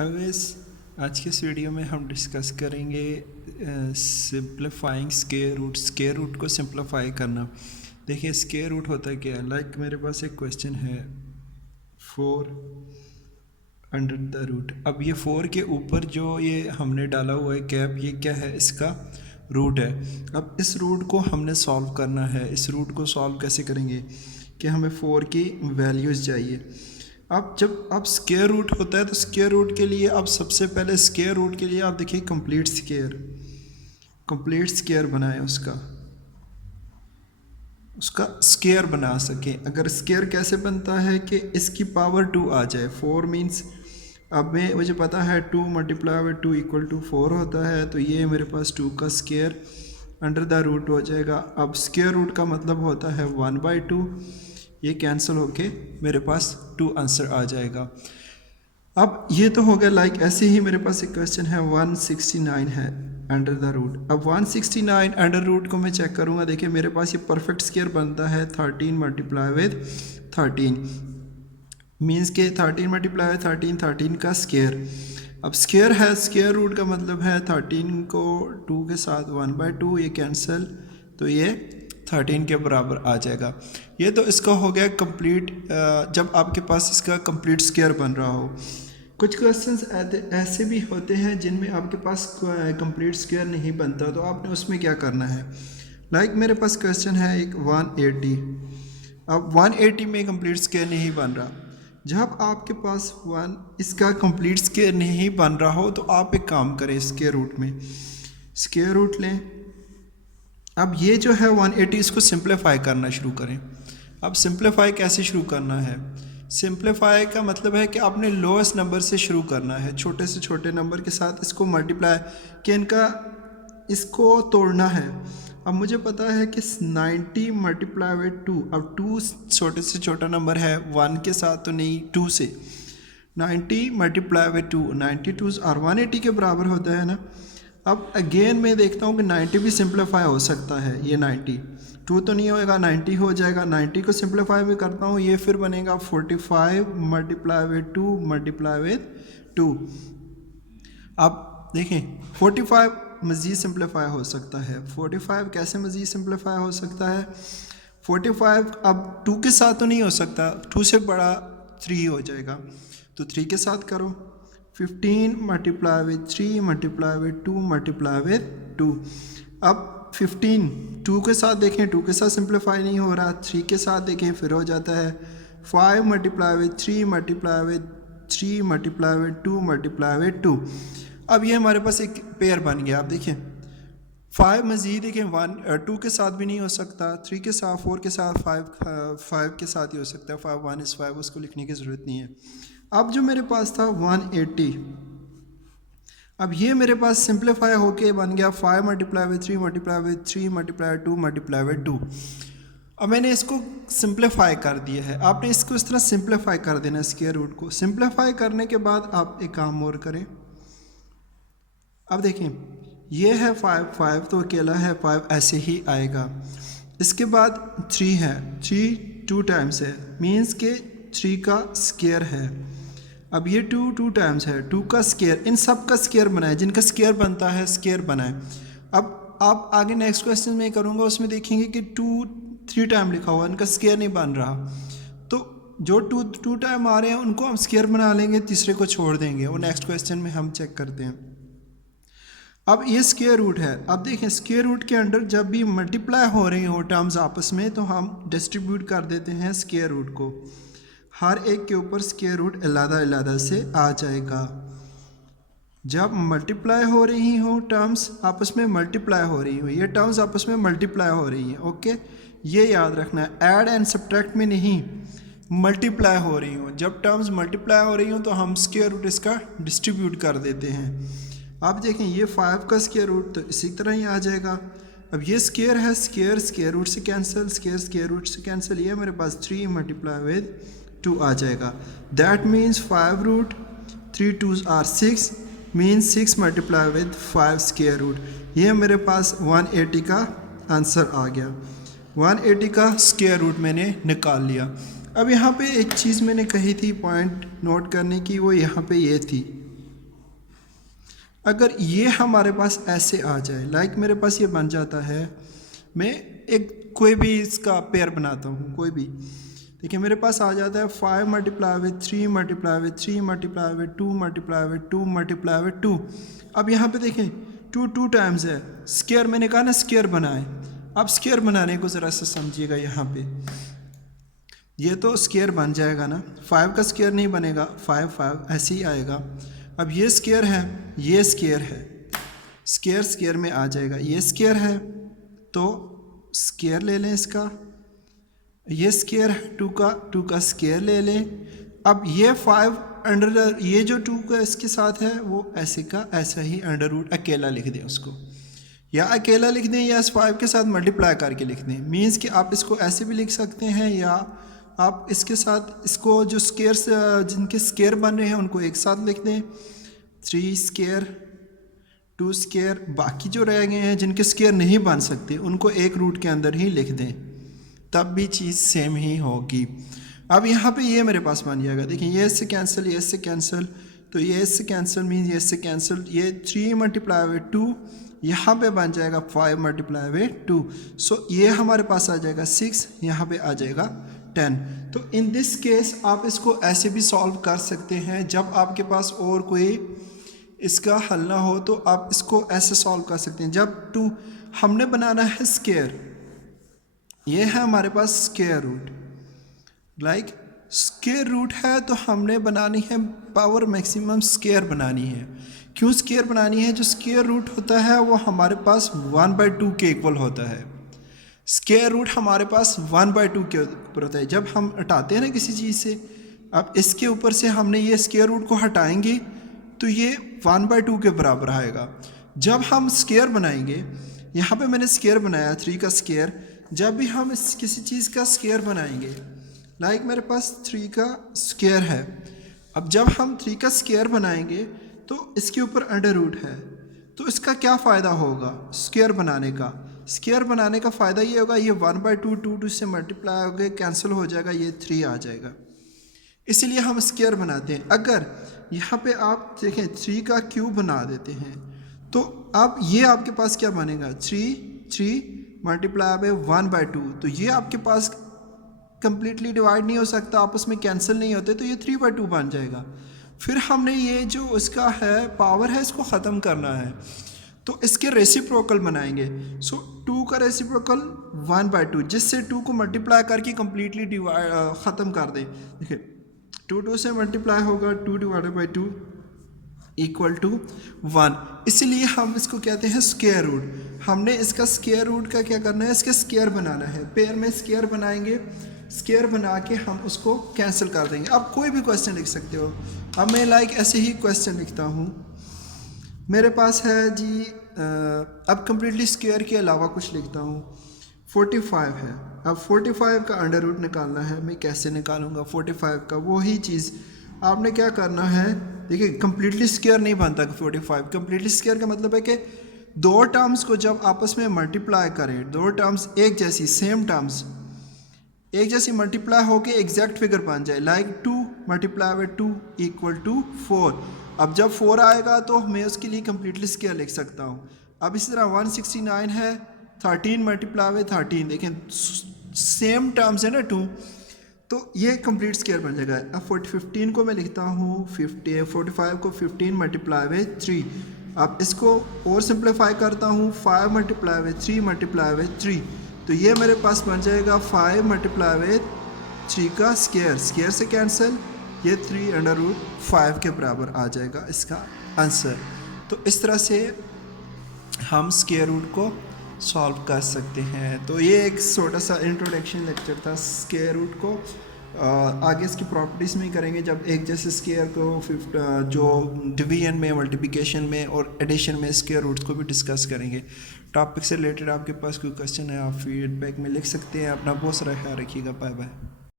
Highways आज के इस वीडियो में हम डिस्कस करेंगे सिंप्लीफाइंग स्क्वायर रूट को सिंप्लीफाई करना। देखिए स्क्वायर रूट होता है क्या है। लाइक मेरे पास एक क्वेश्चन है 4 अंडर द रूट। अब ये 4 के ऊपर जो ये हमने डाला हुआ है कैप, ये क्या है, इसका रूट है। अब इस रूट को हमने सॉल्व करना है। इस रूट को सॉल्व कैसे करेंगे कि हमें 4 की वैल्यूज़ चाहिए। अब जब आप स्क्वायर रूट होता है तो स्क्वायर रूट के लिए आप सबसे पहले स्क्वायर रूट के लिए आप देखिए कंप्लीट स्क्वायर बनाए, उसका स्क्वायर बना सके। अगर स्क्वायर कैसे बनता है कि इसकी पावर 2 आ जाए। 4 मीन्स अब मुझे पता है 2 मल्टीप्लाई बाई 2 इक्वल टू 4 होता है, तो ये मेरे पास 2 का स्क्वायर अंडर द रूट हो जाएगा। अब स्क्वायर रूट का मतलब होता है 1/2, ये कैंसिल होके मेरे पास 2 आंसर आ जाएगा। अब ये तो हो गया। लाइक ऐसे ही मेरे पास एक क्वेश्चन है 169 है अंडर द रूट। अब 169 अंडर रूट को मैं चेक करूँगा। देखिए मेरे पास ये परफेक्ट स्क्वायर बनता है 13 मल्टीप्लाई विद 13 मीन्स के 13 मल्टीप्लाई विद 13 का स्क्वायर। अब स्क्वायर है, स्क्वायर रूट का मतलब है 13 को 2 के साथ 1/2, ये कैंसिल, तो ये 13 के बराबर आ जाएगा। ये तो इसका हो गया कंप्लीट। जब आपके पास इसका कंप्लीट स्क्वायर बन रहा हो। कुछ क्वेश्चंस ऐसे भी होते हैं जिनमें आपके पास कंप्लीट स्क्वायर नहीं बनता, तो आपने उसमें क्या करना है। लाइक मेरे पास क्वेश्चन है एक 180। अब 180 में कंप्लीट स्क्वायर नहीं बन रहा। जब आपके पास इसका कंप्लीट स्क्वायर नहीं बन रहा हो तो आप एक काम करें, स्क्वायर रूट में स्क्वायर रूट लें। अब ये जो है 180, इसको सिंप्लीफाई करना शुरू करें। अब सिंप्लीफाई कैसे शुरू करना है। सिंप्लीफाई का मतलब है कि आपने लोएस्ट नंबर से शुरू करना है, छोटे से छोटे नंबर के साथ इसको मल्टीप्लाई कि इसको तोड़ना है। अब मुझे पता है कि 90 मल्टीप्लाई बाई 2। अब 2 छोटे से छोटा नंबर है, 1 के साथ तो नहीं, 2 से। 90 मल्टीप्लाई बाई 2, 92 और 180 के बराबर होता है ना। अब अगेन मैं देखता हूँ कि 90 भी सिंप्लीफाई हो सकता है। ये 92 तो नहीं होएगा, 90 हो जाएगा। 90 को सिंप्लीफाई भी करता हूँ, ये फिर बनेगा 45 मल्टीप्लाई विद 2 मल्टीप्लाई विद 2। अब देखें 45 मज़ीद सिंप्लीफाई हो सकता है। 45 कैसे मज़ीद सिंप्लीफाई हो सकता है। 45 अब 2 के साथ तो नहीं हो सकता, 2 से बड़ा 3 हो जाएगा, तो 3 के साथ करो। 15 multiply with 3 multiply with 2 multiply with 2। अब 15 2 के साथ देखें, 2 के साथ सिंप्लीफाई नहीं हो रहा, 3 के साथ देखें फिर हो जाता है। 5 multiply with 3 multiply with 3 multiply with 2 multiply with 2। अब ये हमारे पास एक पेयर बन गया। आप देखें 5 मज़ीद देखें 2 के साथ भी नहीं हो सकता, 3 के साथ, 4 के साथ, 5 के साथ ही हो सकता है। 5 1 is 5, उसको लिखने की ज़रूरत नहीं है। अब जो मेरे पास था 180, अब ये मेरे पास सिंप्लीफाई होके बन गया 5 multiply with 3 multiply with 3 multiply 2 multiply with 2। अब मैंने इसको सिंप्लीफाई कर दिया है। आपने इसको इस तरह सिंप्लीफाई कर देना है। स्क्वायर रूट को सिंप्लीफाई करने के बाद आप एक काम और करें। अब देखें ये है 5 तो अकेला है, 5 ऐसे ही आएगा। इसके बाद 3 है, 3 2 टाइम्स है, मीन्स के 3 का स्क्वायर है। अब ये 2 टाइम्स है, 2 का स्क्वायर, इन सब का स्क्वायर बनाए, जिनका स्क्वायर बनता है स्क्वायर बनाए। अब आप आगे नेक्स्ट क्वेश्चन में करूँगा, उसमें देखेंगे कि 2 3 टाइम लिखा हुआ, इनका स्क्वायर नहीं बन रहा, तो जो 2 टाइम आ रहे हैं उनको हम स्क्वायर बना लेंगे, तीसरे को छोड़ देंगे। वो नेक्स्ट क्वेश्चन में हम चेक करते हैं। अब ये स्क्वायर रूट है। अब देखें स्क्वायर रूट के अंडर जब भी मल्टीप्लाई हो रही हो टर्म्स आपस में, तो हम डिस्ट्रीब्यूट कर देते हैं स्क्वायर रूट को। हर एक के ऊपर स्क्वायर रूट अलग-अलग से आ जाएगा। जब मल्टीप्लाई हो रही हो टर्म्स आपस में, मल्टीप्लाई हो रही हो, ये टर्म्स आपस में मल्टीप्लाई हो रही हैं, ओके, ये याद रखना है। ऐड एंड सब्ट्रैक्ट में नहीं, मल्टीप्लाई हो रही हो। जब टर्म्स मल्टीप्लाई हो रही हो तो हम स्क्वायर रूट इसका डिस्ट्रीब्यूट कर देते हैं। आप देखें ये 5 का स्क्वायर रूट तो इसी तरह ही आ जाएगा। अब ये स्क्वायर है, स्क्वायर रूट से कैंसिल, स्क्वायर रूट से कैंसिल, ये मेरे पास 3 मल्टीप्लाई विद 2 आ जाएगा। That means 5 root 3 2s are 6 means 6 multiply with 5 square root. ये मेरे पास 180 का आंसर आ गया। 180 का स्क्वायर रूट मैंने निकाल लिया। अब यहाँ पे एक चीज़ मैंने कही थी पॉइंट नोट करने की, वो यहाँ पे ये थी अगर ये हमारे पास ऐसे आ जाए, लाइक मेरे पास ये बन जाता है, मैं एक कोई भी इसका पेयर बनाता हूँ, कोई भी, देखिए मेरे पास आ जाता है 5 multiply with 3 multiply with 3 multiply with 2 multiply with 2 multiply with 2। अब यहाँ पे देखें 2 टाइम्स है, स्क्वायर मैंने कहा ना स्क्वायर बनाए। अब स्क्वायर बनाने को ज़रा सा समझिएगा, यहाँ पे ये तो स्क्वायर बन जाएगा ना, 5 का स्क्वायर नहीं बनेगा, 5 ऐसे ही आएगा। अब ये स्क्वायर है, ये स्क्वायर है, स्क्वायर स्क्वायर में आ जाएगा, ये स्क्वायर है तो स्क्वायर ले लें इसका, ये स्क्वायर है 2 का स्क्वायर ले लें। अब ये 5 अंडर, ये जो 2 का इसके साथ है वो ऐसे का ऐसा ही अंडर रूट अकेला लिख दें उसको, या अकेला लिख दें या इस 5 के साथ मल्टीप्लाई करके लिख दें। मीन्स कि आप इसको ऐसे भी लिख सकते हैं, या आप इसके साथ इसको जो स्क्वायर्स जिनके स्क्वायर बन रहे हैं उनको एक साथ लिख दें, 3 स्क्वायर 2 स्क्वायर, बाकी जो रह गए हैं जिनके स्क्वायर नहीं बन सकते उनको एक रूट के अंदर ही लिख दें, तब भी चीज़ सेम ही होगी। अब यहाँ पे ये मेरे पास बन जाएगा, देखिए ये इससे कैंसिल, ये इससे कैंसिल, तो ये इससे कैंसिल मीन्स ये इससे कैंसिल, ये 3 मल्टीप्लाई विद 2 यहाँ पे बन जाएगा 5 मल्टीप्लाई विद 2। सो ये हमारे पास आ जाएगा 6, यहाँ पे आ जाएगा 10। तो इन दिस केस आप इसको ऐसे भी सॉल्व कर सकते हैं, जब आपके पास और कोई इसका हल ना हो तो आप इसको ऐसे सॉल्व कर सकते हैं। जब 2 हमने बनाना है स्क्वायर, ये है हमारे पास square root, like square root है तो हमने बनानी है पावर मैक्सिमम स्क्वायर बनानी है। क्यों स्क्वायर बनानी है? जो स्क्वायर रूट होता है वो हमारे पास 1/2 के इक्वल होता है। स्क्वायर रूट हमारे पास 1/2 के ऊपर होता है। जब हम हटाते हैं ना किसी चीज़ से, अब इसके ऊपर से हमने ये स्क्वायर रूट को हटाएंगे तो ये 1/2 के बराबर आएगा। जब हम स्क्वायर बनाएंगे, यहाँ पे मैंने स्क्वायर बनाया 3 का स्क्वायर, जब भी हम किसी चीज़ का स्क्वायर बनाएंगे, लाइक मेरे पास 3 का स्क्वायर है, अब जब हम 3 का स्क्वायर बनाएंगे तो इसके ऊपर अंडर रूट है, तो इसका क्या फ़ायदा होगा स्क्वायर बनाने का? स्क्वायर बनाने का फ़ायदा ये होगा, ये 1/2 2 से मल्टीप्लाई हो गए, कैंसिल हो जाएगा, ये 3 आ जाएगा, इसलिए हम स्क्वायर बनाते हैं। अगर यहाँ पे आप देखें 3 का क्यूब बना देते हैं तो अब ये आपके पास क्या बनेगा, 3 मल्टीप्लाई बाय 1/2, तो ये आपके पास कंप्लीटली डिवाइड नहीं हो सकता, आपस में कैंसिल नहीं होते, तो ये 3/2 बन जाएगा। फिर हमने ये जो इसका है पावर है इसको ख़त्म करना है, तो इसके रेसिप्रोकल बनाएंगे। सो 2 का रेसिप्रोकल 1/2, जिससे 2 को मल्टीप्लाई करके कम्प्लीटली डिवाइड ख़त्म कर दें। देखिए 2 से मल्टीप्लाई होगा, 2/2 इक्वल टू 1, इसलिए हम इसको कहते हैं स्क्वायर रूट। हमने इसका स्क्वायर रूट का क्या करना है, इसका स्क्वायर बनाना है। पेयर में स्क्वायर बनाएंगे, स्क्वायर बना के हम उसको कैंसिल कर देंगे। अब कोई भी क्वेश्चन लिख सकते हो। अब मैं लाइक ऐसे ही क्वेश्चन लिखता हूँ, मेरे पास है जी अब कम्प्लीटली स्क्वायर के अलावा कुछ लिखता हूँ। 45 है, अब 45 का अंडर रूट निकालना है। मैं कैसे निकालूंगा 45 का? वही चीज़ आपने क्या करना है, देखिए कम्प्लीटली स्क्वायर नहीं बनता 45। कम्प्लीटली स्क्वायर का मतलब है कि 2 टर्म्स को जब आपस में मल्टीप्लाई करें, 2 टर्म्स एक जैसी सेम टर्म्स एक जैसी मल्टीप्लाई होके एग्जैक्ट फिगर बन जाए। Like 2 multiply by 2 equal to 4। अब जब 4 आएगा तो मैं उसके लिए कम्प्लीटली स्क्वायर लिख सकता हूँ। अब इसी तरह 169 है, 13 मल्टीप्लाई बाय 13, देखें सेम टर्म्स है ना 2, तो ये कंप्लीट स्क्वायर बन जाएगा। अब 15 को मैं लिखता हूँ 45 को 15 मल्टीप्लाई बाय 3। अब इसको और सिंप्लीफाई करता हूँ, 5 मल्टीप्लाई बाय 3 मल्टीप्लाई बाय 3, तो ये मेरे पास बन जाएगा 5 मल्टीप्लाई बाय 3 का स्क्वायर, स्क्वायर से कैंसिल, ये 3/5 के बराबर आ जाएगा इसका आंसर। तो इस तरह से हम स्क्वायर रूट को सॉल्व कर सकते हैं। तो ये एक छोटा सा इंट्रोडक्शन लेक्चर था स्क्वायर रूट को। आगे इसकी प्रॉपर्टीज़ में करेंगे, जब एक जैसे स्क्वायर को जो डिवीजन में, मल्टीप्लिकेशन में और एडिशन में स्क्वायर रूट्स को भी डिस्कस करेंगे। टॉपिक से रिलेटेड आपके पास कोई क्वेश्चन है आप फीडबैक में लिख सकते हैं। अपना बहुत सारा ख्याल रखिएगा। Bye bye.